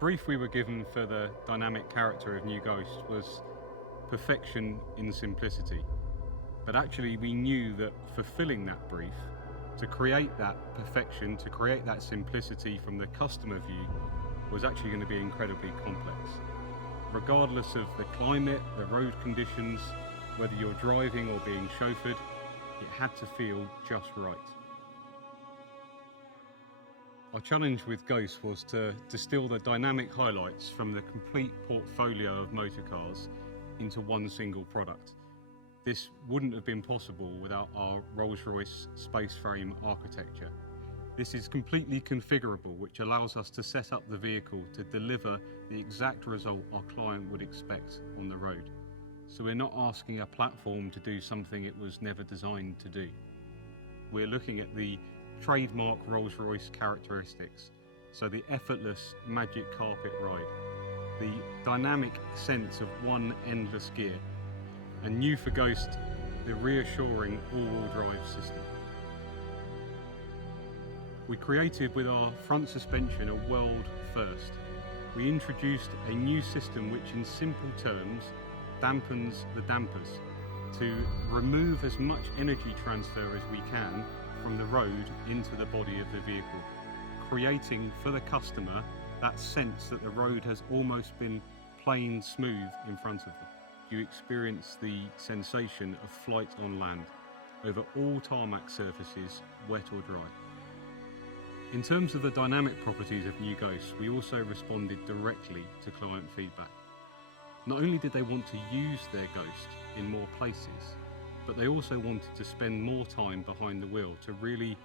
brief we were given for the dynamic character of New Ghost was perfection in simplicity. But actually we knew that fulfilling that brief, to create that perfection, to create that simplicity from the customer view, was actually going to be incredibly complex. Regardless of the climate, the road conditions, whether you're driving or being chauffeured, it had to feel just right. Our challenge with Ghost was to distill the dynamic highlights from the complete portfolio of motor cars into one single product. This wouldn't have been possible without our Rolls-Royce space frame architecture. This is completely configurable, which allows us to set up the vehicle to deliver the exact result our client would expect on the road. So we're not asking a platform to do something it was never designed to do. We're looking at the trademark Rolls-Royce characteristics. So the effortless magic carpet ride, the dynamic sense of one endless gear, and new for Ghost, the reassuring all-wheel drive system. We created with our front suspension a world first. We introduced a new system which in simple terms dampens the dampers to remove as much energy transfer as we can from the road into the body of the vehicle, creating for the customer that sense that the road has almost been plain smooth in front of them. You experience the sensation of flight on land over all tarmac surfaces, wet or dry. In terms of the dynamic properties of New Ghost, we also responded directly to client feedback. Not only did they want to use their Ghost in more places, but they also wanted to spend more time behind the wheel to really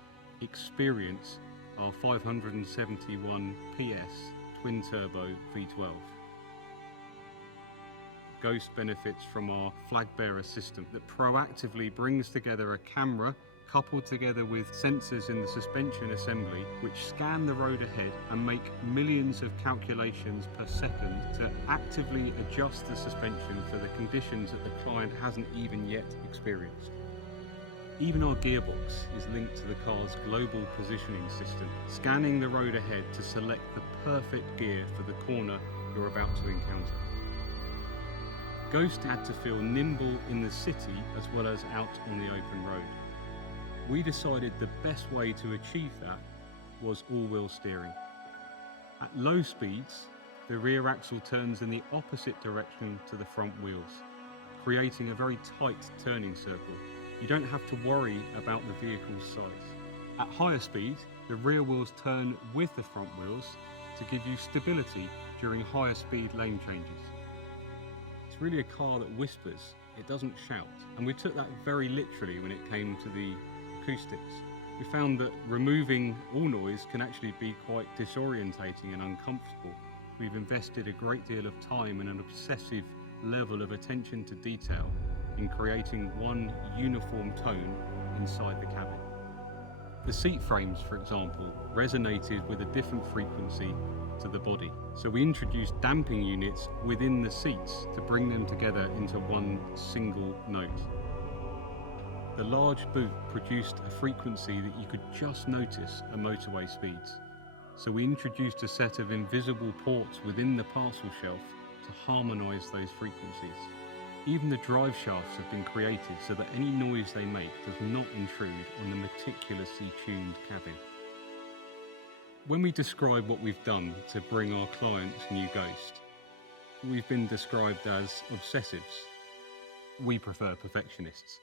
experience our 571 PS twin-turbo V12. Ghost benefits from our flag-bearer system that proactively brings together a camera coupled together with sensors in the suspension assembly which scan the road ahead and make millions of calculations per second to actively adjust the suspension for the conditions that the client hasn't even yet experienced. Even our gearbox is linked to the car's global positioning system, scanning the road ahead to select the perfect gear for the corner you're about to encounter. Ghost had to feel nimble in the city as well as out on the open road. We decided the best way to achieve that was all-wheel steering. At low speeds, the rear axle turns in the opposite direction to the front wheels, creating a very tight turning circle. You don't have to worry about the vehicle's size. At higher speed, the rear wheels turn with the front wheels to give you stability during higher speed lane changes. It's really a car that whispers, it doesn't shout. And we took that very literally when it came to the acoustics. We found that removing all noise can actually be quite disorientating and uncomfortable. We've invested a great deal of time and an obsessive level of attention to detail in creating one uniform tone inside the cabin. The seat frames, for example, resonated with a different frequency to the body. So we introduced damping units within the seats to bring them together into one single note. The large boot produced a frequency that you could just notice at motorway speeds. So we introduced a set of invisible ports within the parcel shelf to harmonise those frequencies. Even the drive shafts have been created so that any noise they make does not intrude on the meticulously tuned cabin. When we describe what we've done to bring our clients New Ghost, we've been described as obsessives. We prefer perfectionists.